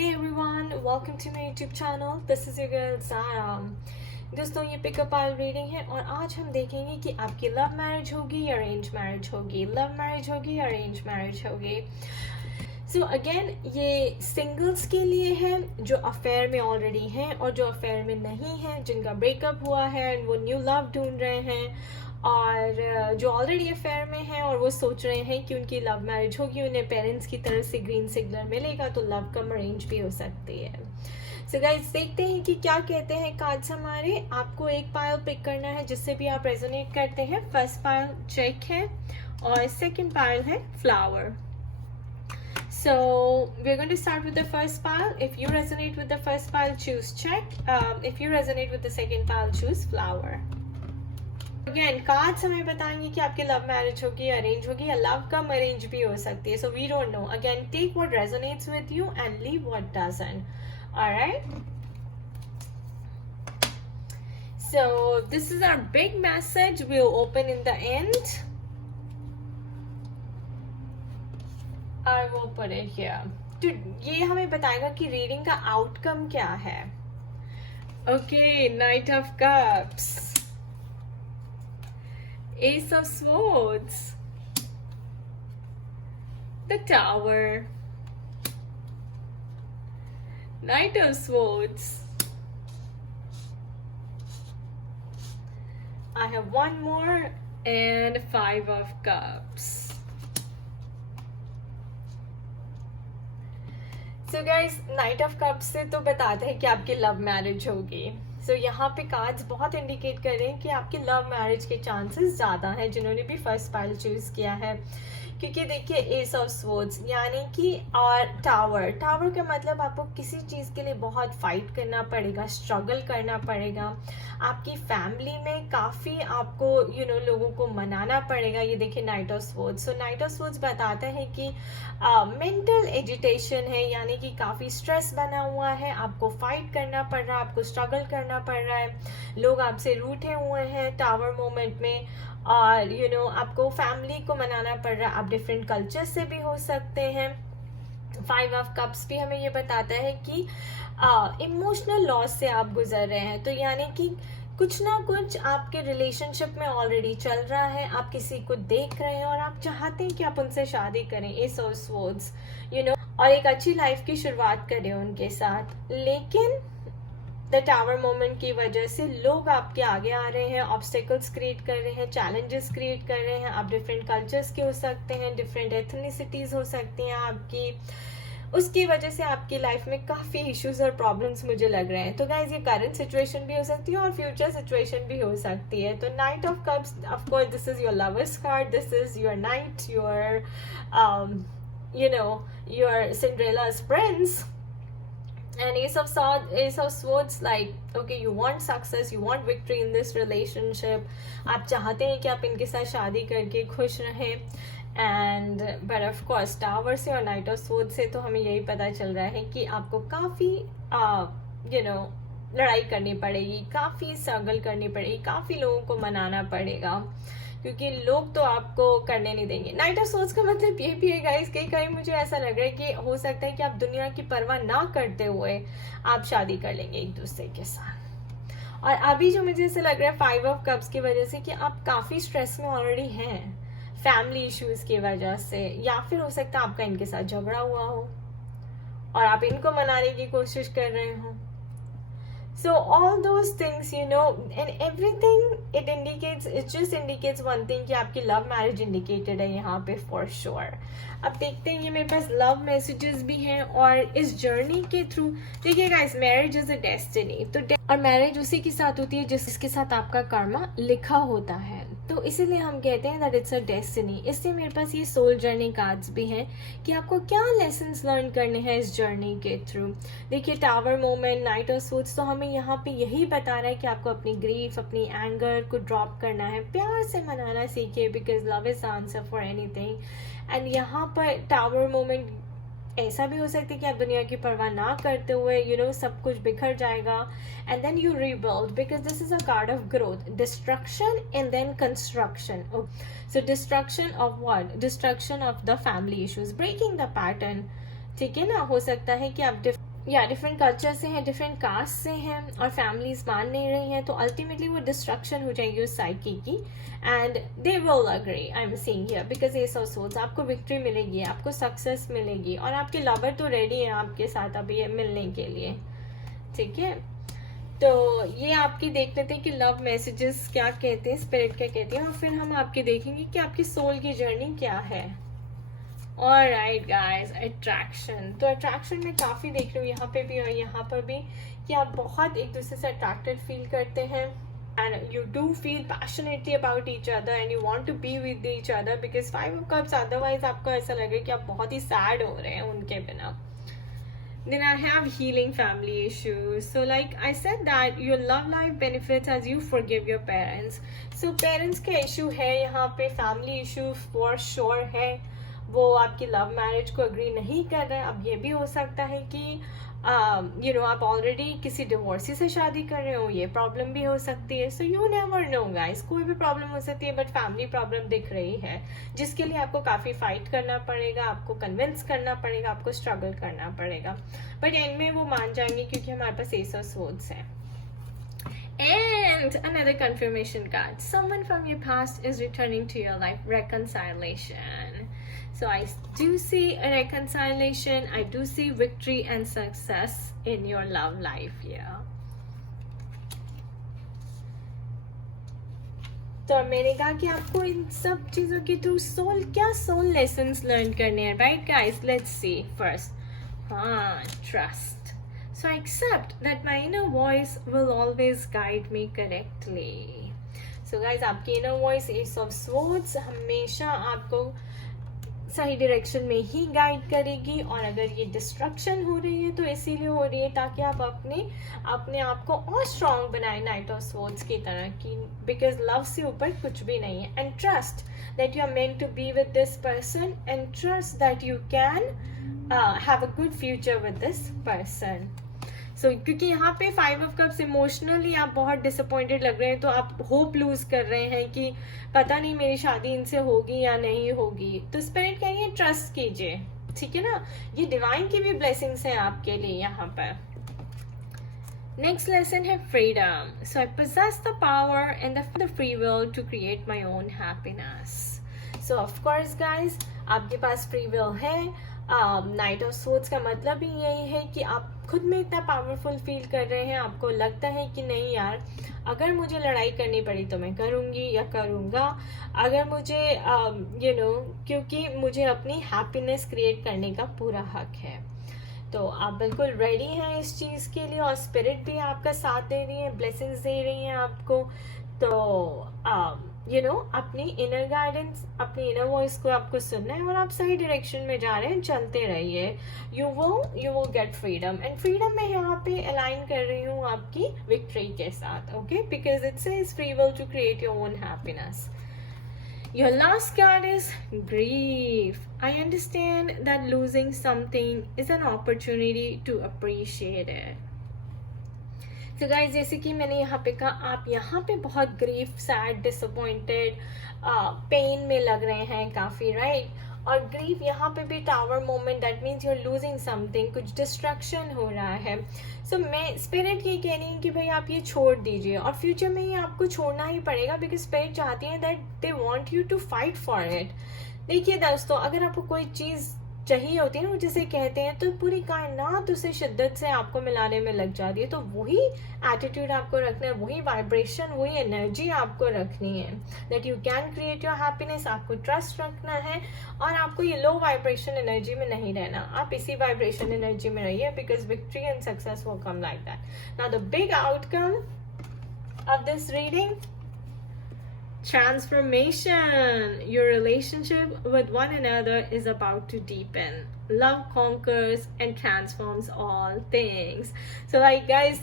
Hey everyone, welcome to my YouTube channel. This is your girl Zara. दोस्तों ये pickup आइल reading है और आज हम देखेंगे कि आपकी लव मैरिज होगी या अरेंज मैरिज होगी, लव मैरिज होगी या अरेंज मैरिज होगी। सो अगेन ये सिंगल्स के लिए है जो अफेयर में ऑलरेडी हैं और जो अफेयर में नहीं है, जिनका ब्रेकअप हुआ है एंड वो न्यू लव ढूंढ रहे हैं, और जो ऑलरेडी अफेयर में हैं और वो सोच रहे हैं कि उनकी लव मैरिज होगी, उन्हें पेरेंट्स की तरफ से ग्रीन सिग्नल मिलेगा तो लव कम अरेंज भी हो सकती है। सो गाइस देखते हैं कि क्या कहते हैं कार्ड्स हमारे। आपको एक पाइल पिक करना है जिससे भी आप रेजोनेट करते हैं। फर्स्ट पाइल चेक है और सेकंड पाइल है flower. So we're going to start with the first pile. If you resonate with the first pile, choose check. If you resonate with the second pile, choose flower. Again, cards हमें बताएंगे कि आपकी love marriage होगी, arrange होगी या love कम arrange भी हो सकती है. So we don't know. Again, take what resonates with you and leave what doesn't. All right. So this is our big message. We'll open in the end. I will put it here. तो ये हमें बताएगा कि reading का outcome क्या है. Okay, Knight of Cups, Ace of Swords, the Tower, Knight of Swords. I have one more and Five of Cups. So guys night of cups से तो बताते हैं कि आपकी लव मैरिज होगी. सो यहाँ पे कार्ड्स बहुत इंडिकेट कर रहे हैं कि आपकी लव मैरिज के चांसेस ज़्यादा हैं जिन्होंने भी फर्स्ट पाइल चूज़ किया है. क्योंकि देखिए एस ऑफ स्वॉर्ड्स यानी कि और टावर का मतलब आपको किसी चीज़ के लिए बहुत फाइट करना पड़ेगा, स्ट्रगल करना पड़ेगा. आपकी फैमिली में काफ़ी आपको लोगों को मनाना पड़ेगा. ये देखिए night of swords. So night of swords बताता है कि मेंटल एजिटेशन है, यानी कि काफ़ी स्ट्रेस बना हुआ है, आपको फाइट करना पड़ रहा है, आपको स्ट्रगल करना पड़ रहा है, लोग आपसे रूठे हुए हैं टावर मोमेंट में, और आपको फैमिली को मनाना पड़ रहा है. आप डिफरेंट कल्चर से भी हो सकते हैं. फाइव ऑफ कप्स भी हमें ये बताता है कि इमोशनल लॉस से आप गुजर रहे हैं. तो यानी कि कुछ ना कुछ आपके रिलेशनशिप में ऑलरेडी चल रहा है, आप किसी को देख रहे हैं और आप चाहते हैं कि आप उनसे शादी करें, एस ऑफ स्वॉर्ड्स, और एक अच्छी लाइफ की शुरुआत करें उनके साथ. लेकिन द टावर मोमेंट की वजह से लोग आपके आगे आ रहे हैं, ऑब्स्टेकल्स क्रिएट कर रहे हैं, चैलेंजेस क्रिएट कर रहे हैं. आप डिफरेंट कल्चर्स के हो सकते हैं, डिफरेंट एथनिसिटीज हो सकती हैं आपकी. उसकी वजह से आपकी लाइफ में काफ़ी इश्यूज और प्रॉब्लम्स मुझे लग रहे हैं. तो गाइज ये करंट सिचुएशन भी हो सकती है और फ्यूचर सिचुएशन भी हो सकती है. तो knight of cups, of course this is your lovers card, this is your knight, your your Cinderella's prince. And Ace of Swords, like, okay, you want success, you want victory in this relationship. आप चाहते हैं कि आप इनके साथ शादी करके खुश रहें. And but of course tower से और नाइट ऑफ स्वॉर्ड्स से तो हमें यही पता चल रहा है कि आपको काफ़ी लड़ाई करनी पड़ेगी, काफ़ी स्ट्रगल करनी पड़ेगी, काफ़ी लोगों को मनाना पड़ेगा, क्योंकि लोग तो आपको करने नहीं देंगे. नाइट ऑफ सोर्ड्स का मतलब ये भी है गाइस, कहीं मुझे ऐसा लग रहा है कि हो सकता है कि आप दुनिया की परवाह ना करते हुए आप शादी कर लेंगे एक दूसरे के साथ. और अभी जो मुझे ऐसा लग रहा है फाइव ऑफ कप्स की वजह से कि आप काफ़ी स्ट्रेस में ऑलरेडी हैं फैमिली इश्यूज की वजह से, या फिर हो सकता है आपका इनके साथ झगड़ा हुआ हो और आप इनको मनाने की कोशिश कर रहे हो. So all those things, and everything it just indicates one thing कि आपकी love marriage indicated है यहाँ पे for sure. अब देखते हैं, ये मेरे पास love messages भी हैं और इस journey के through देखिए guys, marriage is a destiny. तो और मैरिज उसी के साथ होती है जिसके साथ आपका कर्मा लिखा होता है. तो इसीलिए हम कहते हैं दैट इट्स अ डेस्टिनी. इसलिए मेरे पास ये सोल जर्नी कार्ड्स भी हैं कि आपको क्या लेसन्स लर्न करने हैं इस जर्नी के थ्रू. देखिए tower moment, night of swords तो हमें यहाँ पे यही बता रहा है कि आपको अपनी ग्रीफ, अपनी एंगर को ड्रॉप करना है, प्यार से मनाना सीखिए, because love is the answer for anything. And यहाँ पर टावर मोमेंट ऐसा भी हो सकता है कि आप दुनिया की परवाह ना करते हुए सब कुछ बिखर जाएगा, and then you rebuild, because this is a card of growth, destruction and then construction. So destruction of what? Destruction of the family issues, breaking the pattern. ठीक है ना. हो सकता है कि आप या डिफरेंट कल्चर से हैं, डिफरेंट कास्ट से हैं और फैमिलीज मान नहीं रही हैं, तो अल्टीमेटली वो डिस्ट्रक्शन हो जाएगी उस साइकी की and they will agree. I am seeing here because S of swords, आपको विक्ट्री मिलेगी, आपको सक्सेस मिलेगी और आपके लवर तो रेडी है आपके साथ अभी मिलने के लिए, ठीक है। तो ये आपकी देख लेते हैं कि लव मैसेजेस क्या कहते हैं, स्पिरिट क्या कहते हैं, और फिर हम आपके देखेंगे कि आपकी सोल की जर्नी क्या है। ऑलराइट गाइस, अट्रैक्शन, तो अट्रैक्शन में काफ़ी देख रही हूँ यहाँ पे भी और यहाँ पर भी कि आप बहुत एक दूसरे से अट्रैक्टेड फील करते हैं and you do feel passionately about each other and you want to be with each other because 5 of cups otherwise आपको ऐसा लगे कि आप बहुत ही sad हो रहे हैं उनके बिना। Then I have healing family issues. So like I said that your love life benefits as you forgive your parents. So parents का issue है यहाँ पे, family issue for sure है, वो आपकी लव मैरिज को अग्री नहीं कर रहे हैं। अब ये भी हो सकता है कि आप ऑलरेडी किसी डिवोर्सी से शादी कर रहे हो, ये प्रॉब्लम भी हो सकती है। So you never no guys, कोई भी प्रॉब्लम हो सकती है, बट फैमिली प्रॉब्लम दिख रही है जिसके लिए आपको काफ़ी फाइट करना पड़ेगा, आपको कन्विंस करना पड़ेगा, आपको स्ट्रगल करना पड़ेगा, बट एंड में वो मान जाएंगे क्योंकि हमारे पास एस ऑफ स्वॉर्ड्स है। And another confirmation card. Someone from your past is returning to your life. Reconciliation. So I do see a reconciliation. I do see victory and success in your love life here. तो मैंने कहा कि आपको इन सब चीज़ों के through soul lessons learn करने हैं, right guys? Let's see first, trust. So I accept that my inner voice will always guide me correctly. So guys, आपकी inner voice Ace of Swords हमेशा आपको सही डायरेक्शन में ही गाइड करेगी, और अगर ये डिस्ट्रक्शन हो रही है तो इसीलिए हो रही है ताकि आप अपने आप को और स्ट्रॉन्ग बनाए नाइट ऑफ स्वॉर्ड्स की तरह की, बिकॉज लव से ऊपर कुछ भी नहीं है। And trust that you are meant to be with this person and trust that you can have a good future with this person. So क्योंकि यहाँ पे 5 ऑफ कप्स इमोशनली आप बहुत डिसअपॉइंटेड लग रहे हैं, तो आप होप लूज कर रहे हैं कि पता नहीं मेरी शादी इनसे होगी या नहीं होगी, तो स्पिरिट कहिए ट्रस्ट कीजिए, ठीक है ना। ये डिवाइन की भी ब्लेसिंग्स हैं आपके लिए यहाँ पर। नेक्स्ट लेसन है freedom. So I possess the power and the free will to create my own happiness. So of course guys, आपके पास फ्री विल है। नाइट ऑफ सोर्ड्स का मतलब ही यही है कि आप खुद में इतना पावरफुल फील कर रहे हैं, आपको लगता है कि नहीं यार, अगर मुझे लड़ाई करनी पड़ी तो मैं करूँगी या करूँगा, अगर मुझे क्योंकि मुझे अपनी हैप्पीनेस क्रिएट करने का पूरा हक है। तो आप बिल्कुल रेडी हैं इस चीज़ के लिए, और स्पिरिट भी आपका साथ दे रही है, ब्लेसिंग्स दे रही हैं आपको। तो अपनी इनर गाइडेंस, अपनी इनर वॉइस को आपको सुनना है और आप सही डायरेक्शन में जा रहे हैं, चलते रहिए। You will get freedom, and freedom में यहाँ पे अलाइन कर रही हूँ आपकी विक्ट्री के साथ, okay, because it says free will to create your own happiness. Your last card is grief. I understand that losing something is an opportunity to appreciate it. तो गाइस, जैसे कि मैंने यहाँ पे कहा, आप यहाँ पे बहुत ग्रीफ, सैड, डिसअपॉइंटेड, पेन में लग रहे हैं काफ़ी, राइट? और ग्रीफ यहाँ पे भी tower moment, that means you are losing something, कुछ डिस्ट्रक्शन हो रहा है। सो मैं स्पिरिट ये कह रही हूँ कि भाई आप ये छोड़ दीजिए, और फ्यूचर में ये आपको छोड़ना ही पड़ेगा, बिकॉज स्पिरिट चाहती है that they want you to fight for it. देखिए दोस्तों, अगर आपको कोई चीज़ चाहिए होती है ना, जिसे कहते हैं, तो पूरी कायनात उसे शिद्दत से आपको मिलाने में लग जाती है। तो वही एटीट्यूड आपको रखना है, वही वाइब्रेशन, वही एनर्जी आपको रखनी है, that you can create your happiness. आपको ट्रस्ट रखना है और आपको ये लो वाइब्रेशन एनर्जी में नहीं रहना, आप इसी वाइब्रेशन एनर्जी में रहिए, because victory and success will come like that. Now the big outcome of this reading, transformation. Your relationship with one another is about to deepen. Love conquers and transforms all things. So like guys,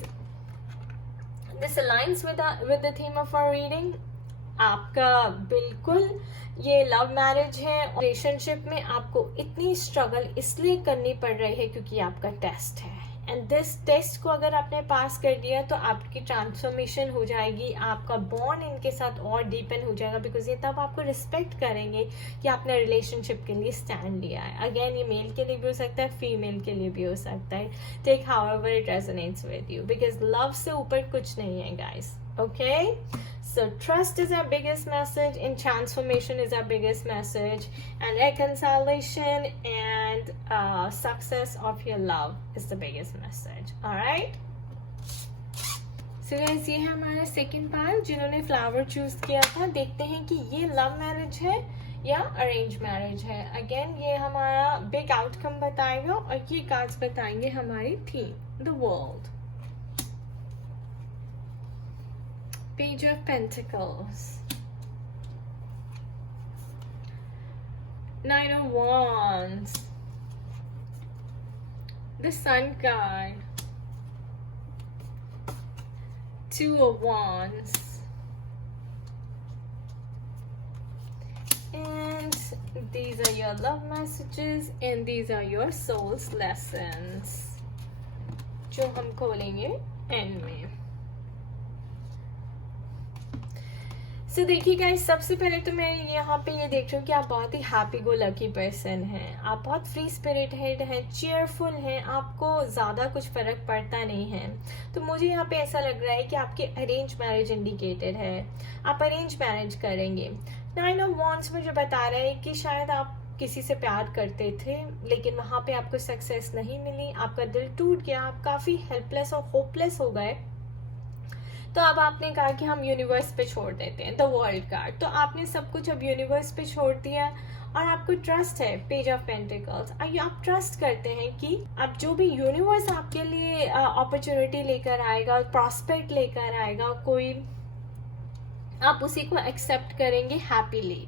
this aligns with the theme of our reading. आपका बिल्कुल ये love marriage है, relationship में आपको इतनी struggle इसलिए करनी पड़ रही है क्योंकि आपका टेस्ट है, एंड दिस टेस्ट को अगर आपने पास कर दिया तो आपकी ट्रांसफॉर्मेशन हो जाएगी, आपका बॉन्ड इनके साथ और डीपन हो जाएगा, बिकॉज ये तब आपको रिस्पेक्ट करेंगे कि आपने रिलेशनशिप के लिए स्टैंड लिया है. अगेन ये मेल के लिए भी हो सकता है, फीमेल के लिए भी हो सकता है. Take however it resonates with you, because love से ऊपर कुछ नहीं है guys. Okay, so trust is our biggest message, and transformation is our biggest message, and reconciliation and success of your love is the biggest message. All right, so guys, ये है हमारा second part. जिन्होंने flower choose किया था, देखते हैं कि ये लव मैरिज है या अरेंज मैरिज है. अगेन ये हमारा बिग आउटकम बताएगा, और ये कार्ड्स बताएंगे हमारी theme, the world. Page of Pentacles, Nine of Wands, the Sun card, Two of Wands, and these are your love messages, and these are your soul's lessons, जो हम खोलेंगे एंड में. तो देखिए गाइस, सबसे पहले तो मैं यहाँ पे ये देख रही हूँ कि आप बहुत ही हैप्पी गो लकी पर्सन हैं. आप बहुत फ्री स्पिरिटेड हैं, चीयरफुल हैं, आपको ज़्यादा कुछ फ़र्क पड़ता नहीं है. तो मुझे यहाँ पे ऐसा लग रहा है कि आपके अरेंज मैरिज इंडिकेटेड है, आप अरेंज मैरिज करेंगे. नाइन ऑफ वॉन्ड्स मुझे बता रहा है कि शायद आप किसी से प्यार करते थे, लेकिन वहाँ पे आपको सक्सेस नहीं मिली, आपका दिल टूट गया, आप काफ़ी हेल्पलेस और होपलेस हो गए. तो अब आपने कहा कि हम यूनिवर्स पे छोड़ देते हैं, द वर्ल्ड कार्ड. तो आपने सब कुछ अब यूनिवर्स पे छोड़ दिया, और आपको ट्रस्ट है, पेज ऑफ पेंटिकल्स. आप ट्रस्ट करते हैं कि अब जो भी यूनिवर्स आपके लिए अपॉर्चुनिटी लेकर आएगा, प्रॉस्पेक्ट लेकर आएगा, कोई, आप उसी को एक्सेप्ट करेंगे हैप्पीली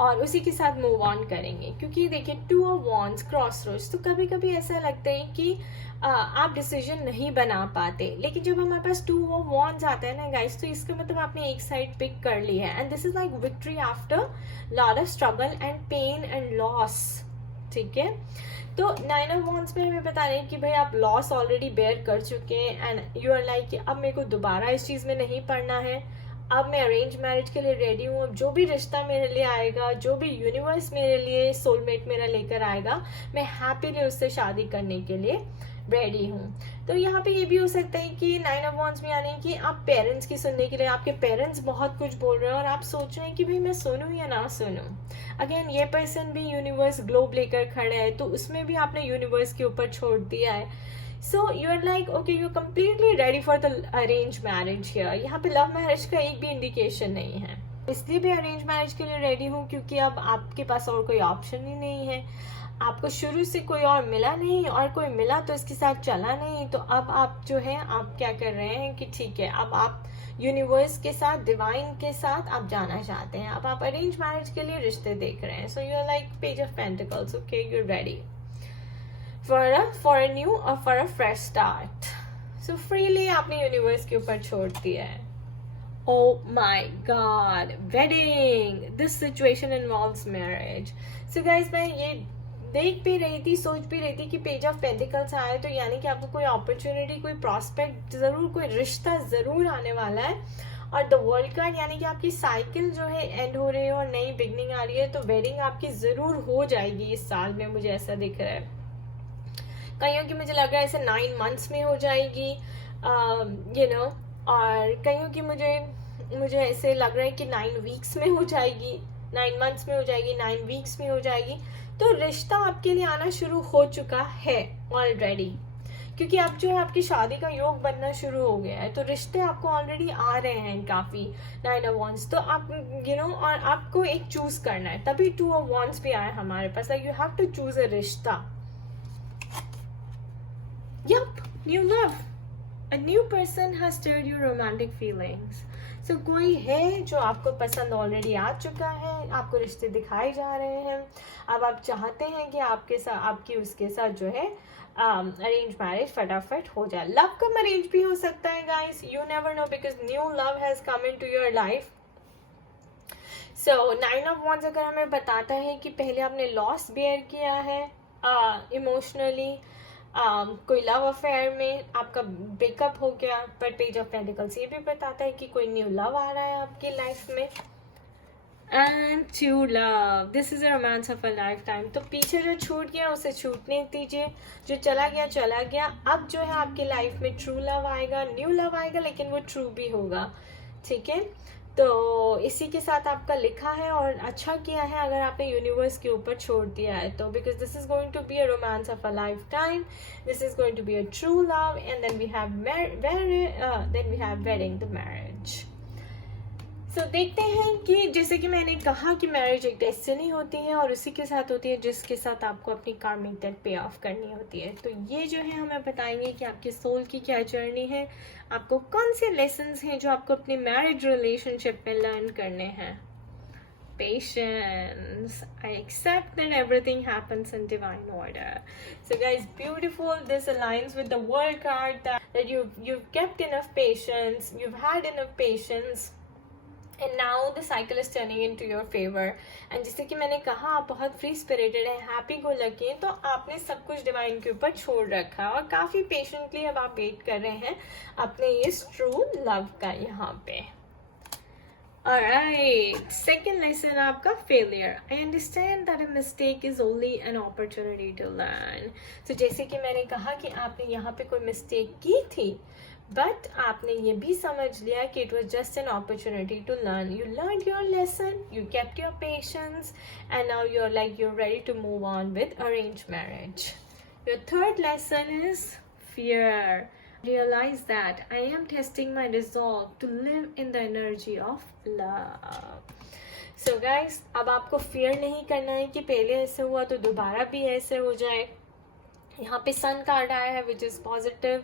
और उसी के साथ मूव ऑन करेंगे. क्योंकि देखिए, two of wands, crossroads. तो कभी कभी ऐसा लगता है कि आप डिसीजन नहीं बना पाते, लेकिन जब हमारे पास टू ऑफ वॉन्ड्स आता है ना गाइस, तो इसका मतलब आपने एक साइड पिक कर ली है, and this is like victory after lot of struggle and pain and loss. ठीक है, तो नाइन ऑफ वॉन्ड्स में हमें बता रहे हैं कि भाई आप लॉस ऑलरेडी बेयर कर चुके हैं, एंड यू आर लाइक अब मेरे को दोबारा इस चीज़ में नहीं पड़ना है, अब मैं अरेंज मैरिज के लिए रेडी हूँ. अब जो भी रिश्ता मेरे लिए आएगा, जो भी यूनिवर्स मेरे लिए सोलमेट मेरा लेकर आएगा, मैं हैप्पीली उससे शादी करने के लिए रेडी हूँ. तो यहाँ पे ये भी हो सकता है कि नाइन ऑफ वॉन्ड्स में यानी कि आप पेरेंट्स की सुनने के लिए, आपके पेरेंट्स बहुत कुछ बोल रहे हैं और आप सोच रहे हैं कि भाई मैं सुनूं या ना सुनूं. अगेन ये पर्सन भी यूनिवर्स ग्लोब लेकर खड़ा है, तो उसमें भी आपने यूनिवर्स के ऊपर छोड़ दिया है. So you are like okay, you completely ready for the arrange marriage here. यहाँ पे लव मैरिज का एक भी इंडिकेशन नहीं है. इसलिए भी अरेंज मैरिज के लिए रेडी हूँ क्योंकि अब आपके पास और कोई ऑप्शन ही नहीं है. आपको शुरू से कोई और मिला नहीं, और कोई मिला तो इसके साथ चला नहीं. तो अब आप जो है, आप क्या कर रहे हैं कि ठीक है, अब आप यूनिवर्स के साथ, डिवाइन के साथ आप जाना चाहते हैं. अब आप अरेंज मैरिज के लिए रिश्ते देख रहे हैं. So you are like page of pentacles. Okay, you are ready for a new or for a fresh start. So freely आपने यूनिवर्स के ऊपर छोड़ दिया है. Oh my God, wedding. This situation involves marriage. So guys, मैं ये देख भी रही थी, सोच भी रही थी कि पेज ऑफ पेंटिकल्स आए, तो यानी कि आपको कोई अपॉर्चुनिटी, कोई प्रॉस्पेक्ट जरूर, कोई रिश्ता जरूर आने वाला है. और द वर्ल्ड कार्ड यानी कि आपकी साइकिल जो है एंड हो रही है और नई बिगनिंग आ रही है. तो वेडिंग आपकी जरूर हो जाएगी इस साल में, मुझे ऐसा दिख रहा है. कईयों की मुझे लग रहा है ऐसे 9 months में हो जाएगी, यू नो, और कईयों की मुझे ऐसे लग रहा है कि 9 weeks में हो जाएगी, 9 months में हो जाएगी, 9 weeks में हो जाएगी. तो रिश्ता आपके लिए आना शुरू हो चुका है ऑलरेडी, क्योंकि अब जो है आपकी शादी का योग बनना शुरू हो गया है. तो रिश्ते आपको ऑलरेडी आ रहे हैं काफी. 9 of Wands. तो आप यू नो, और आपको एक चूज करना है, तभी 2 of Wands भी आया हमारे पास. Like you have to choose a रिश्ता. Yup, new love. A new person has stirred your romantic feelings. So कोई है जो आपको पसंद ऑलरेडी आ चुका है, आपको रिश्ते दिखाए जा रहे हैं. अब आप चाहते हैं कि आपके साथ, आपकी उसके साथ जो है अरेंज मैरिज फटाफट हो जाए. लव कम अरेंज भी हो सकता है guys, you never know, because new love has come into your life. So 9 of Wands अगर हमें बताता है कि पहले आपने लॉस बेयर किया है इमोशनली, कोई लव अफेयर में आपका ब्रेकअप हो गया, बट पेज ऑफ पेंटिकल्स ये भी बताता है कि कोई न्यू लव आ रहा है आपकी लाइफ में। And to love, this is a romance of a life time. तो पीछे जो छूट गया उसे छूटने दीजिए, जो चला गया चला गया। अब जो है आपकी लाइफ में ट्रू लव आएगा, न्यू लव आएगा, लेकिन वो ट्रू भी होगा, ठीक है। तो इसी के साथ आपका लिखा है, और अच्छा किया है अगर आपने यूनिवर्स के ऊपर छोड़ दिया है तो, because this is going to be a romance of a life time, this is going to be a true love, and then we have wedding the marriage. So देखते हैं कि जैसे कि मैंने कहा कि मैरिज एक डेस्टिनी होती है, और उसी के साथ होती है जिसके साथ आपको अपनी कार्मिक डेट पे ऑफ करनी होती है। तो ये जो है हमें बताएंगे कि आपके सोल की क्या जर्नी है, आपको कौन से लेसन्स हैं जो आपको अपनी मैरिज रिलेशनशिप में लर्न करने हैं। Patience. I accept that everything happens in divine order. So guys, beautiful. This aligns with the world card that you've kept enough patience, you've had enough patience, and now the cycle is turning into your favor. And जैसे कि मैंने कहा आप बहुत free spirited है, happy go lucky हैं, तो आपने सब कुछ डिवाइन के ऊपर छोड़ रखा और काफ़ी पेशेंटली अब आप वेट कर रहे हैं अपने इस ट्रू लव का यहाँ पे। Alright, second lesson आपका failure. I understand that a mistake is only an opportunity to learn. So जैसे कि मैंने कहा कि आपने यहाँ पे कोई mistake की थी, but आपने ये भी समझ लिया कि it was just an opportunity to learn. You learned your lesson, you kept your patience, and now you're ready to move on with arranged marriage. Your third lesson is fear. Realize that I am testing my resolve to live in the energy of love. So guys, अब आपको fear नहीं करना है कि पहले ऐसे हुआ तो दोबारा भी ऐसे हो जाए। यहाँ पे सन कार्ड आया है which is positive,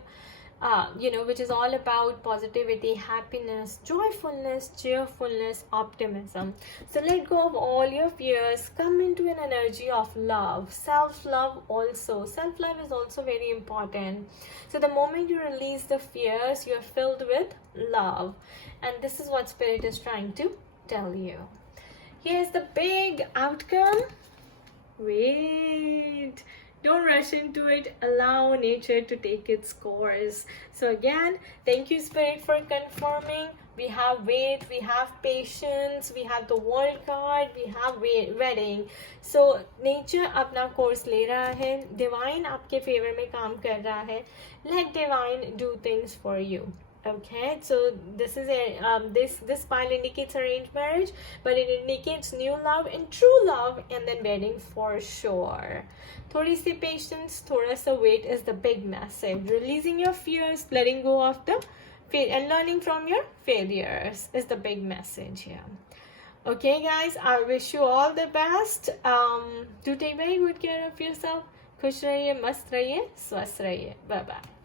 which is all about positivity, happiness, joyfulness, cheerfulness, optimism. So let go of all your fears, come into an energy of love, self-love also. Self-love is also very important. So the moment you release the fears, you're filled with love. And this is what Spirit is trying to tell you. Here's the big outcome. Wait. Don't rush into it. Allow nature to take its course. So again, thank you Spirit for confirming. We have wait, we have patience, we have the world card, we have wedding. So nature अपना course ले रहा है, divine आपके favor में काम कर रहा है. Let divine do things for you. Okay, so this is this pile indicates arranged marriage, but it indicates new love and true love, and then wedding for sure. थोड़ी सी patience, थोड़ा सा wait is the big message. Releasing your fears, letting go of the fear, and learning from your failures is the big message here. Okay guys, I wish you all the best. Do take very good care of yourself. खुश रहिए, मस्त रहिए, स्वस्थ रहिए. Bye bye.